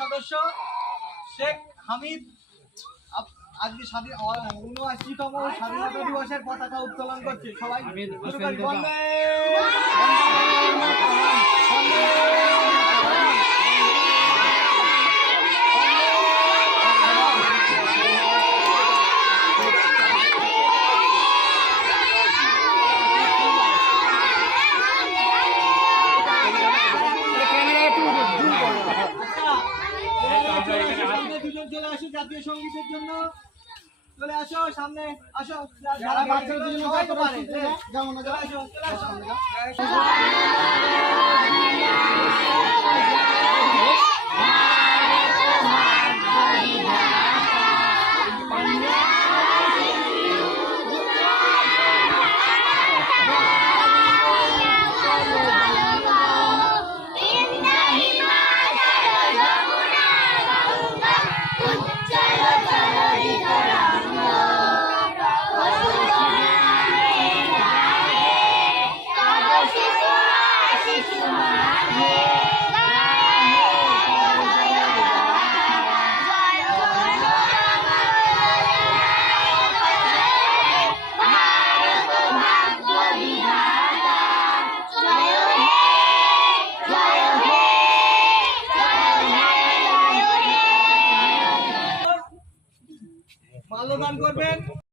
সদস্য শেখ হামিদ আজকে ৭৯তম স্বাধীনতা দিবসের পতাকা উত্তোলন করছে। সবাই শুরু করি। বন্দে দুজন চলে আসো জাতীয় সঙ্গীতের জন্য। চলে আসো সামনে আসো, যারা সবাই তো পারে। চলে আসো।